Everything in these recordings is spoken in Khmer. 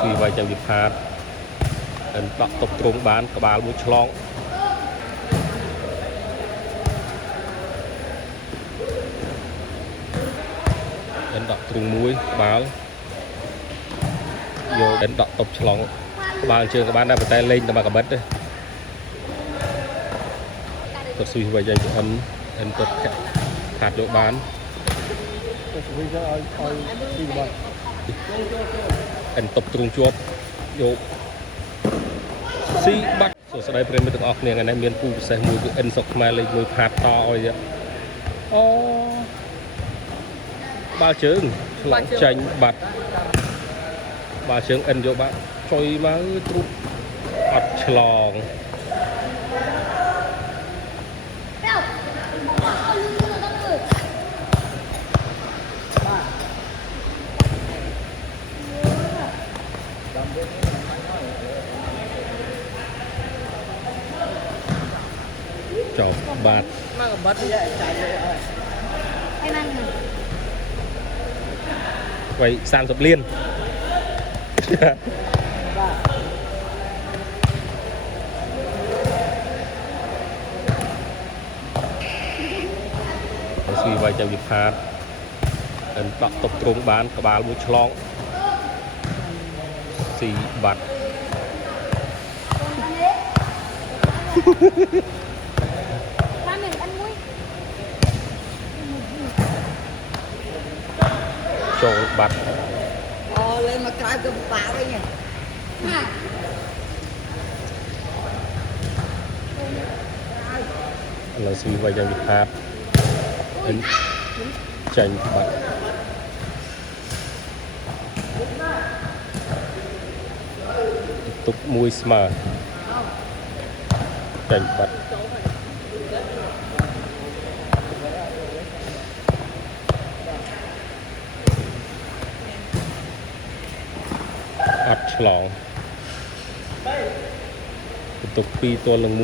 ស្វីវាយចាំវិផាតដកតុបទ្រង់បានក្បាលមួយឆ្លងដកទ្រង់មួយក្បាលយកដកតុបឆ្លងក្បាលជើងក៏បានដែរប៉ុន្តែលេងតែមកកបិតទេគាត់ស្វីវាយចាំអិនគាត់ខាត់យកបានតុបទ្រង់ជាប់យកស៊ីបាត់សួស្តីប្រិយមិត្តទាំងអស់គ្នាថ្ងៃនេះមានគូពិសេសមួយគឺអិនសុកខ្មែរលេខ1ផាតតអុយអូបាល់ជើងឆ្លងចាញ់បាត់បាល់ជើងអិនយកបាត់ចុយមកទ្រុបអត់ឆ្លងចប់បាត់មកកបាត់ចាយអីហ្នឹងវៃ30លានស្វីវាយចាំវិផាតដកតុបទ្រង់បានក្បាលមួយឆ្លងស៊ីបាត់ចូលបាត់អូលេងមកក្រៅទៅពិបាកវិញឥឡូវស្វីវាយចាំវិផាតចាញ់បាត់ទុកមួយស្មើចាញ់បាត់អត់ឆ្លងបន្ទុក2ទល់នឹង1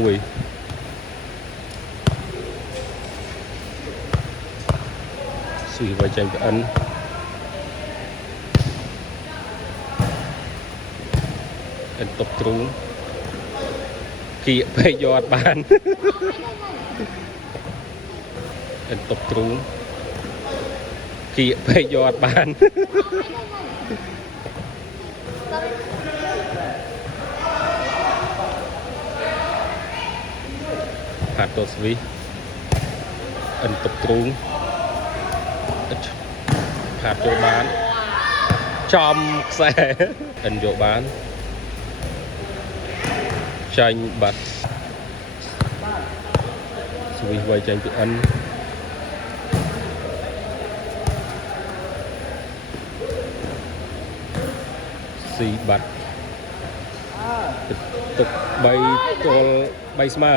ស្វីវាយចាញ់អិនតុបទ្រង់គៀកពេកយកអត់បានតុបទ្រង់គៀកពេកយកអត់បានហាត់តស្វីតុបទ្រង់ផាត់ចូលបានចំខ្សែយកបានចាញ់បាត់ស្វីវាយចាញ់ពីអិនស៊ីបាត់ទឹក3ទល់3ស្មើ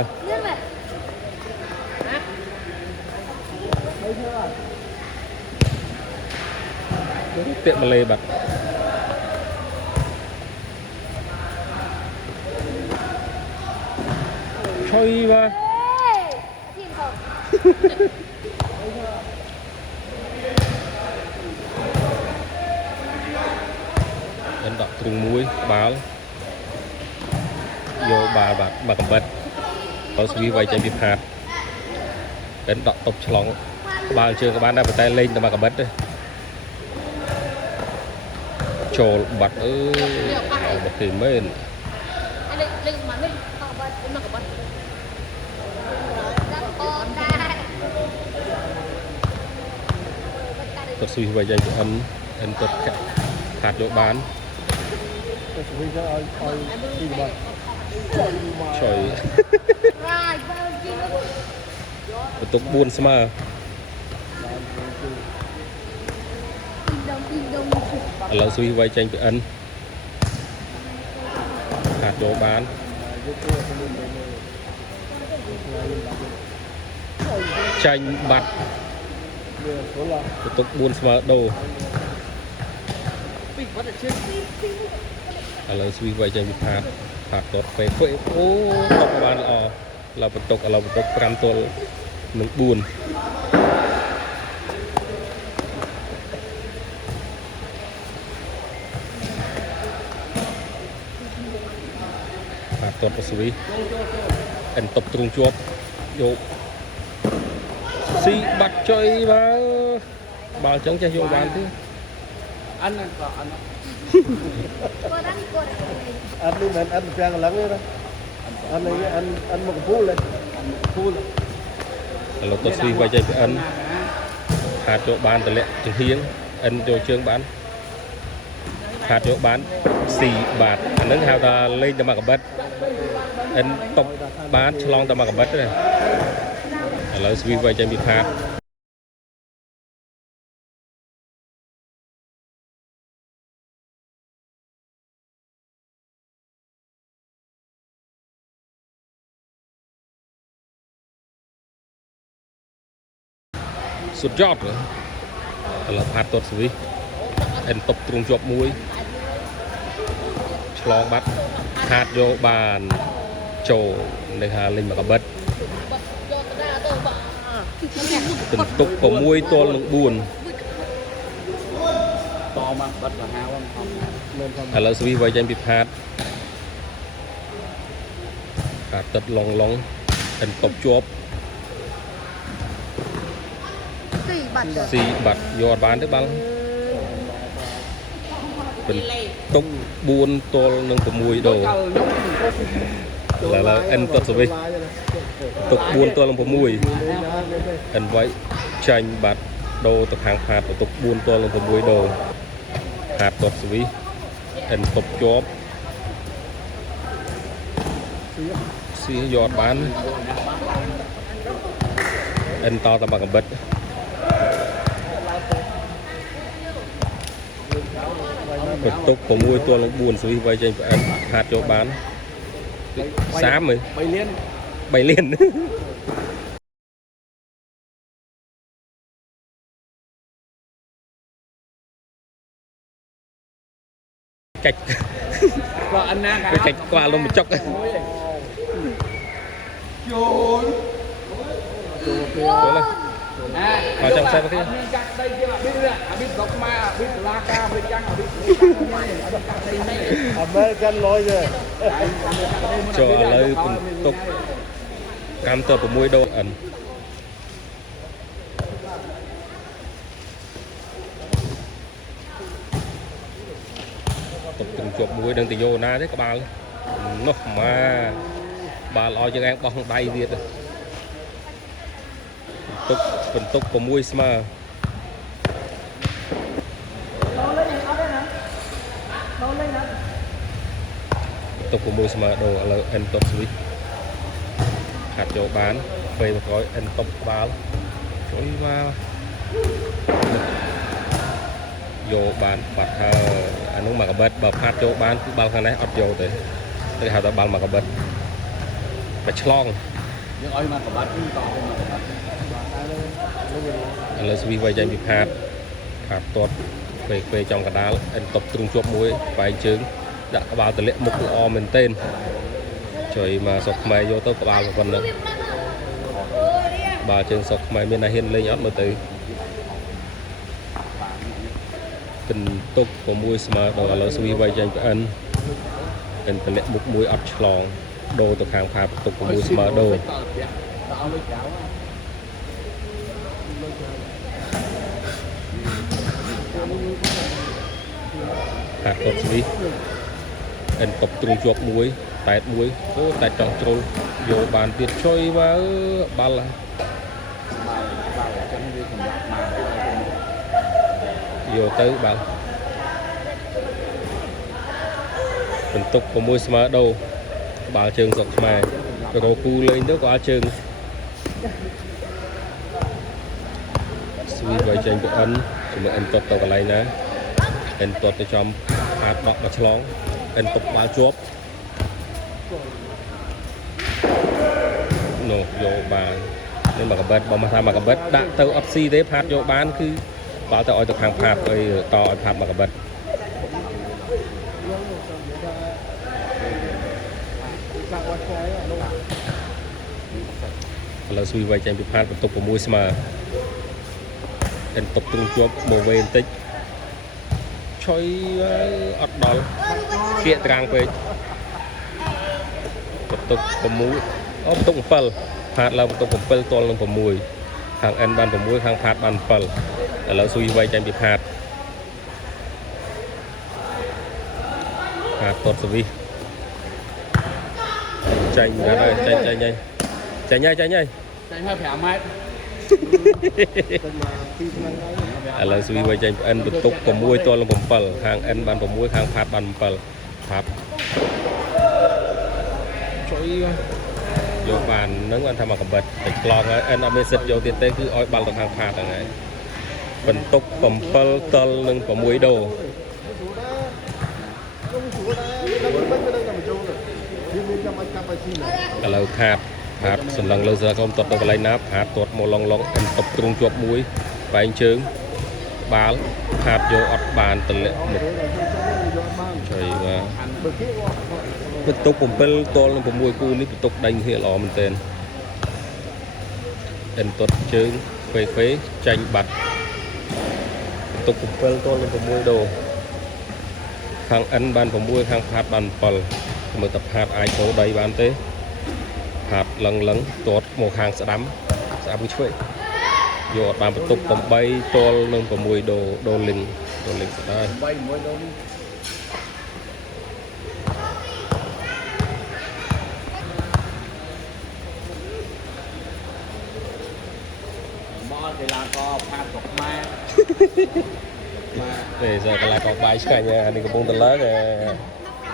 ពាក់ម៉ាឡេបាត់ឆុយបាទដកទ្រង់មួយបាល់យកបាល់បាត់មកកំបិតបើស្វីវាយចាញ់ពីផាតដកតុបឆ្លងក្បាលជើងក៏បានដែរប៉ុន្តែលេងតែមកកំបិតទេចូលបាត់បាត់ទេមែនគាត់ស្វីវាយចាញ់ពីអិនគាត់ខាត់យកបានស្វីទៅឲ្យពីបាត់ឆុយបន្ទុក4ស្មើឥឡូវស្វីវាយចាញ់ពីអិនខាត់យកបានចាញ់បាត់បន្ទុក4ស្មើដូរឥឡូវស្វីវាយចាញ់ពីផាតគាត់ពេកអូគាត់បានល្អឥឡូវបន្ទុក5ទល់នឹង4 ទាត់ស្វីអិនតុបទ្រូងជាប់យកស៊ីបាត់ចុយមកបាល់ចឹងចេះយកបានទេăn có ăn ăn đi mình ăn trang lắng đấy ăn này ăn một phút lên phút lên ឥឡូវតុបស្វីវាយចេះពីអិនហាត់យកបានតម្លាក់ជំហៀងអិនយកជើងបានហាត់យកបានស៊ីបាត់អាហ្នឹងហៅថាលេងតែមកកបិតអិនតុបបានឆ្លងតែមកកបិតទេឥឡូវស្វីវាយចេញពីផាតសុទ្ធយអត់ឥឡូវផាតទាត់ស្វីអិនតុបទ្រូងជាប់មួយឆ្លងបាត់ហាត់យកបានចូលនៅហាលេងមកកបិតបន្ទុក6ទល់នឹង4តមកបាត់ទៅហៅឥឡូវស្វីវាយចេញពីផាតកាត់ទឹកឡងអិនតុបជាប់ស៊ីបាត់យកអត់បានទេបាល់បន្ទុក4ទល់នឹង6ដុល្លារឥឡូវអិនទាត់ស្វីទុក4ទល់នឹង6អិនវាយចាញ់បាត់ដូរទៅខាងផាតបន្ទុក4ទល់នឹង6ដុល្លារផាតទាត់ស្វីអិនតុបជាប់ស៊ីយកអត់បានអិនតតែមកកំបិតបន្ទុក6ទល់នឹង4ស្វីវាយចេញអិនហាត់យកបាន30ហ៎3លានកាច់ក៏អិនណាកាច់ក្បាលលំចុកចូលមកចាំខ្សែមកទៀតចាក់ដីជាអាប៊ីស្រុកខ្មែរអាប៊ីដុល្លារការអាប៊ីយ៉ាងអាប៊ីអាមេរិកានលយទេចូលឥឡូវបន្ទុកកម្មទៅ6ដុល្លារអិនតុបទ្រង់ជាប់មួយនឹងទៅយកណាទេក្បាលនោះមកបាល់ឲ្យយើងឯងបោះដៃទៀតបន្ទុក6ស្មើទុក6ស្មើដូរឥឡូវអិនតុបស្វីខាត់យកបានពេលក្រោយអិនតុបក្បាលជួយមកយកបានបាត់ហើយអានោះមកកបិតបើផាត់យកបានគឺបាល់ខាងនេះអត់យកទេគេហៅថាបាល់មកកបិតមកឆ្លងយើងឲ្យមកកបិតគឺតទៅមកកបិតឥឡូវស្វីវាយចេញពីផាតទាត់ពេលចំកដាលអិនតុបទ្រូងជាប់មួយបែកជើងដាក់ក្បាលទម្លាក់មុខល្អមែនទែនជួយមកសុកខ្មែរយកទៅក្បាលប៉ុណ្ណឹងបាល់ជើងសុកខ្មែរមានតែហ៊ានលេងអត់មើលទៅបន្ទុក6ស្មើដល់ឥឡូវស្វីវាយចេញពីអិនទម្លាក់មុខមួយអត់ឆ្លងដូរទៅខាងផាតបន្ទុក6ស្មើដូរហាត់តុបស្វីអិនតុបទ្រូងជាប់មួយតែតមួយអូតែចង់ជ្រុលយកបានទៀតចុយមកបាល់យកទៅបាល់បន្ទុក6ស្មើដូរបាល់ជើងសុកខ្មែររកគូលេងទៅក៏ជើងស្វីវាយចេញពីអិនជាមួយអិនតុបទៅកន្លែងណាអិនទាត់ទៅចំហាត់ដកមកឆ្លងអិនតុបបាល់ជាប់នោះយកបាននេះមកកបិតបើមកថាមកកបិតដាក់ទៅអត់ស៊ីទេផាត់យកបានគឺបាល់ទៅឲ្យទៅខាងផាត់អីតឲ្យផាត់មកកបិតឥឡូវស្វីវាយចេញពីផាត់បន្ទុក6ស្មើអិនតុបទ្រូងជាប់មកវេបន្តិចឆុយអត់ដល់គៀកត្រាំងពេក ตุก6បន្ទុក7ផាតឡើងបន្ទុក7ទល់នឹង6ខាង N បាន6ខាងផាតបាន7ឥឡូវស៊ុយវាយចាញ់ពីផាតតតសវិចាញ់ដល់ហើយចាញ់ហើយ Chạy hơi phèo mát. ឥឡូវស៊ុយវាយចាញ់ N បន្ទុក6ទល់នឹង7ខាង N បាន6ខាងផាតបាន7ផាតជួយយកបាននឹងបានថាមកកំបិតតែឆ្លងហើយ N អត់មានសិទ្ធយកទៀតទេគឺឲ្យបាល់ទៅខាងផាតហ្នឹងហើយបន្ទុក7ទល់នឹង6ដូឥឡូវខាតសន្លឹងលើស្រាកុំតតទៅកន្លែងណាផាតទាត់មកឡងអិនតុបទ្រង់ជាប់មួយបែងជើងបាល់ផាតយកអត់បានទម្លាក់មុខជួយបាទបន្ទុក7ទល់នឹង6គូនេះបន្ទុកដេញគ្នាល្អមែនទែនអិនទាត់ជើងហ្វេចាញ់បាត់បន្ទុក7ទល់នឹង6ដូខាង N បាន6ខាងផាតបាន7មើលតែផាតអាចចូលដៃបានទេផាតលឹងទាត់មកខាងស្ដាំមួយឆ្វេងយកអត់បានបន្ទុក8ទល់នឹង6ដូលីងស្ដាយ8 1ដូលីងBỏ thì là có pha cục ma. ទេgiờកន្លែងក៏បាយឆ្កាញ់នេះកំពុងតែលើក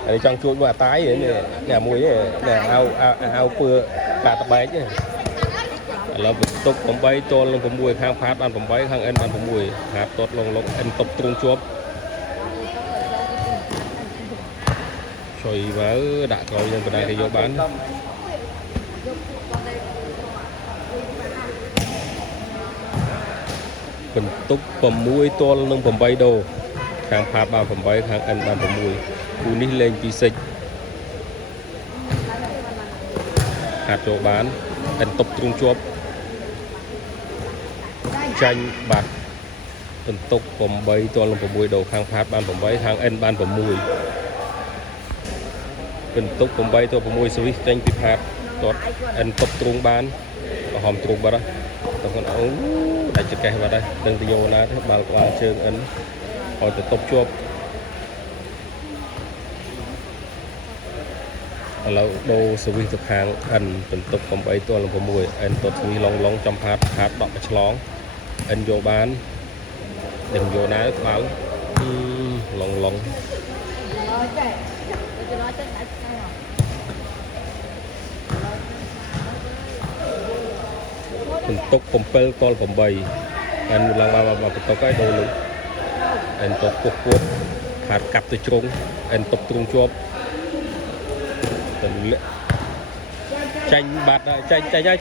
នេះចង់ជួយមកអាតាយនេះមួយនេះអៅពើកាតបែកឥឡូវបន្ទុក8ទល់នឹង6ខាងផាតបាន8ខាង N បាន6ផាតទាត់លង N តុបទ្រង់ជាប់ជួយមើលដាក់ក្រោយនឹងបណ្ដាគេយកបានបន្ទុក6ទល់នឹង8ដូខាងផាតបាន8ខាង N បាន6គូនេះលេងពីសិចហាត់ចូលបាន N តុបទ្រង់ជាប់ចាញ់បាត់បន្ទុក8ទល់នឹង6ដូខាងផាតបាន8ខាង N បាន6បន្ទុក8ទល់6ស្វីសចេញពីផាតទាត់ N តុបទ្រង់បានប្រហមទ្រង់បាត់ហើយទៅអូដាច់ចកេះបាត់ហើយដឹងទៅយកណាទេបាល់ក្បាលជើង N ឲ្យទៅតុបជាប់ឥឡូវដូរស្វីសទៅខាង N បន្ទុក8ទល់នឹង6 N ទាត់ស្វីសឡងចំផាតដកមកឆ្លង N យកបានដឹងយកណាក្បាលឡងបន្ទុក7ទល់8 N ឡើងមកបន្ទុកឲ្យដូរលុយ N ទាត់ពុះហាត់កាប់ទៅជ្រុង N តុបទ្រង់ជាប់ទម្លាក់ចាញ់បាត់ហើយចាញ់ហើយ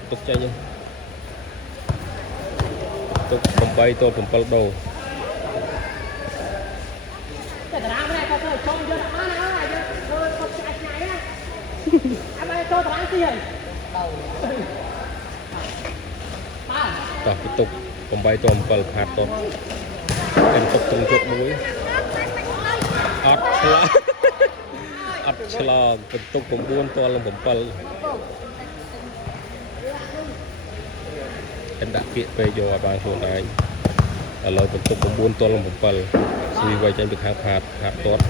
បន្ទុកចាញ់ហើយបន្ទុក8ទល់7ដូរតោះបន្ទុក8ទល់7ផាតតតអិនតុបទ្រង់ជាប់មួយអត់ឆ្លងបន្ទុក9ទល់នឹង7អិនដាក់ពាក្យពេកយកឲ្យបានខ្លួនឯងឥឡូវបន្ទុក9ទល់នឹង7ស្វីវាយចេញពីខាងផាតតត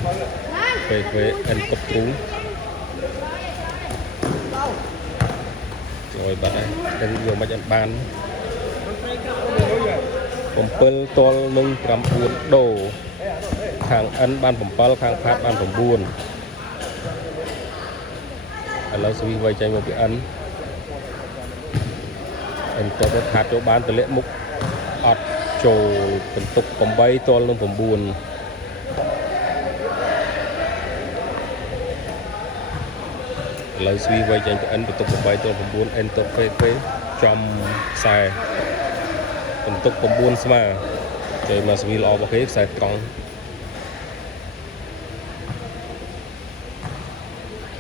ពេលអិនតុបទ្រង់ជួយបាត់ហើយដឹងយកមិនអត់បាន7ទល់នឹង9ដូខាង N បាន7ខាងផាតបាន9ឥឡូវស្វីវាយចេញមកពី N តើផាតចូលបានទម្លាក់មុខអត់ចូលបន្ទុក8ទល់នឹង9ឥឡូវស្វីវាយចេញពី N បន្ទុក8ទល់9 N ទៅពេលចំខ្សែបន្ទុក9ស្មើចូលមកស្វីល្អរបស់គេខ្សែត្រង់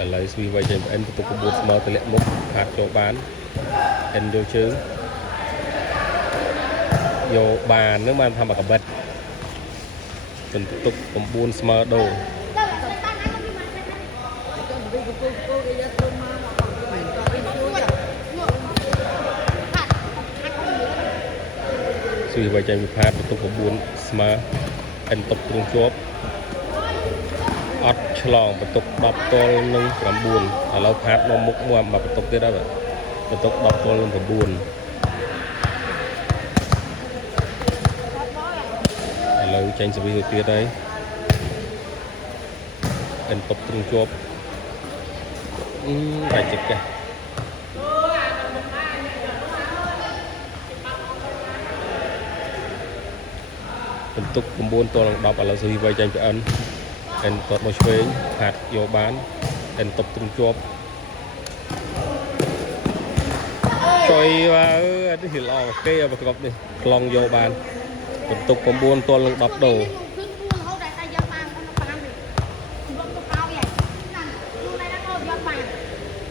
ឥឡូវស្វីវាយចេញពី N បន្ទុក9ស្មើទម្លាក់មុខហាត់ចូលបាន N យកជើងយកបាននឹងបានថាមកកបិតច បន្ទុក9ស្មើដូរសុយវាយចាញ់វិផាតបន្ទុក9ស្មើអិនតុបទ្រង់ជាប់អត់ឆ្លងបន្ទុក10ទល់នឹង9ឥឡូវផាតនៅមុខមួយបន្ទុកទៀតហើយបន្ទុក10ទល់នឹង9ឥឡូវចាញ់សវិសទៀតហើយអិនតុបទ្រង់ជាប់តែជិតកែបន្ទុក9ទល់នឹង10ឥឡូវសវិសវាយចាញ់ពីអិនគាត់មកឆ្វេងហាត់យកបានអិនតុបទ្រង់ជាប់ចុយមកនេះគឺល្អគេប្រកបនេះខ្លងយកបានបន្ទុក9ទល់នឹង10ដូរ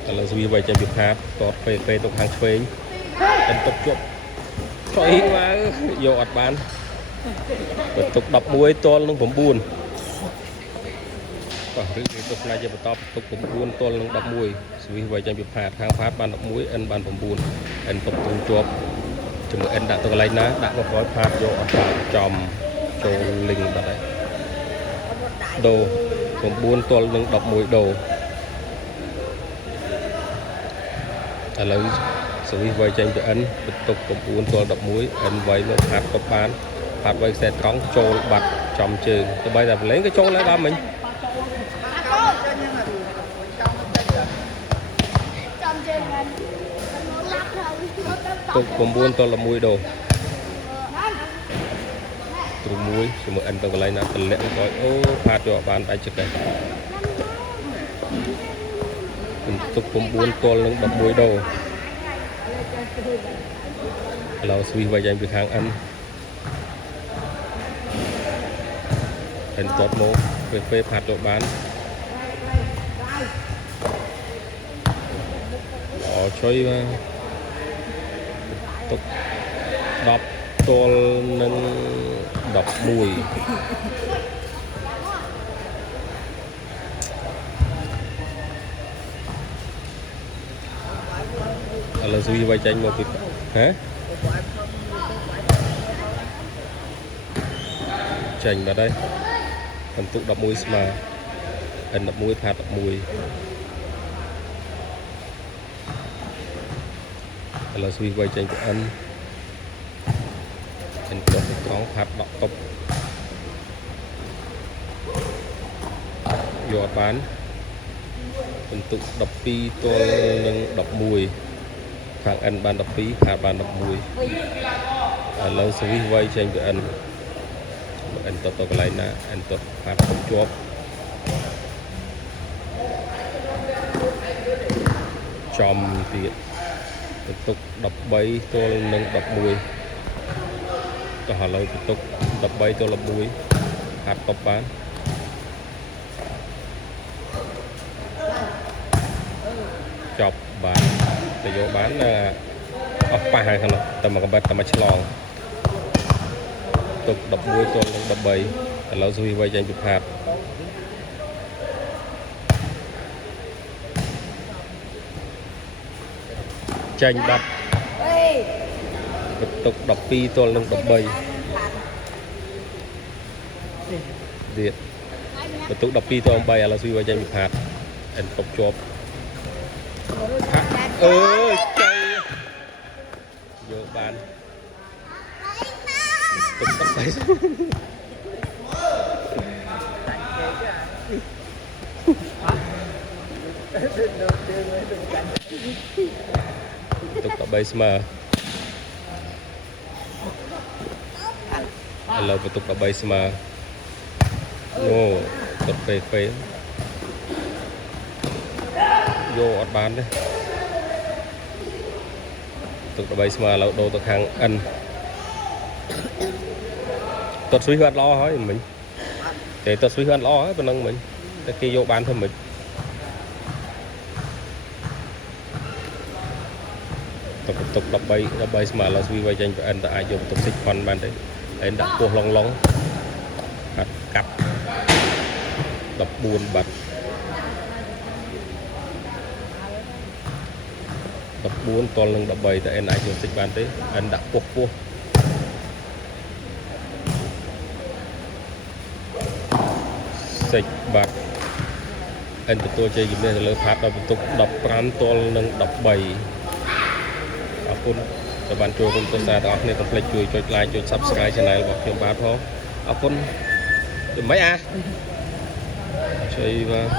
ឥឡូវស្វីវាយចេញពីផាតតតពេលទៅខាងឆ្វេងអិនតុបជាប់ចុយមកយកអត់បានបន្ទុក11ទល់នឹង9បាទឬគេទស្សនាជាបន្តបន្ទុក9ទល់នឹង11ស្វីវាយចេញពីផាតខាងផាតបាន11អិនបាន9អិនតុបទ្រង់ជាប់ជាមួយអិនដាក់ទៅកន្លែងណាដាក់មកក្រោយផាតយកអត់បានចំចូលលីងបាត់ហើយដូរ9ទល់នឹង11ដូរឥឡូវសវិសវាយចេញពីអិនបន្ទុក9ទល់11អិនវាយមកផាតក៏បានផាតវាយខ្សែត្រង់ចូលបាត់ចំជើងទៅបីតែប្រឡែងក៏ចូលដែរដល់មិញទុក9ទល់11ដូរទ្រូមួយជាមួយអិនទៅកន្លែងណាតម្លាក់ក៏អូផាតយកបានដាច់ចិត្តដែរទុក9ទល់នឹង11ដូរឥឡូវស្វីសវាយចេញពីខាងអិនតតមកពេលផាត់យកបានល្អជួយមកទុក10ទល់នឹង11ឥឡូវស្វីវាយចេញមកពីហ៎ចេញបាត់ហើយបន្ទុក11ស្មើអិន11ផាត11ឥឡូវស្វីវាយចេញពីអិនតុបត្រង់ផាត់ដកតុបយកអត់បានបន្ទុក12ទល់នឹង11ខាងអិនបាន12ផាត់បាន11ឥឡូវស្វីវាយចេញពីអិនតុបទៅកន្លែងណាអិនតុបផាត់ជាប់ចំទៀតបន្ទុក13ទល់នឹង11ក៏ឥឡូវបន្ទុក13ទល់11ហាត់តុបបានចប់បានទៅយកបានអស់ប៉ះហើយខាងនោះតែមកកំបិតតែមកឆ្លងទុក11ទល់នឹង13ឥឡូវស្វីវាយចេញពីផាតចាញ់10បន្ទុក12ទល់នឹង13ទៀតបន្ទុក12ទល់8ឥឡូវស្វីវាយចេញពីផាតអិនតុបជាប់ផាត់អើយចៃយកបានទុក13ទុក13ស្មើឥឡូវបន្ទុក13ស្មើអូទុកពេលយកអត់បានទេទុក13ស្មើឥឡូវដូរទៅខាងអិនតុតស្វីគាត់ល្អហើយមិញតែតុតស្វីគាត់ល្អហើយប៉ុណ្ណឹងមិញតែគេយកបានធ្វើមិនទុក13ស្មើឥឡូវស្វីវាយចេញពីអិនតែអាចយកបន្ទុកសិចផុនបានទេអិនដាក់ពោះឡង ហាត់កាប់14បាត់14តលនឹង13តែអិនអាចយកតិចបានទេអិនដាក់ពោះសិចបាត់អិនទទួលជ័យជំនះទៅលើផាត់ដល់បន្ទុក15តលនឹង13អរគុណដែលបានចូលរួមទស្សនាទាំងអស់គ្នាកុំភ្លេចជួយចុច like ចុច subscribe channel របស់ខ្ញុំបាទផងអរគុណមិនអាជួយបាទ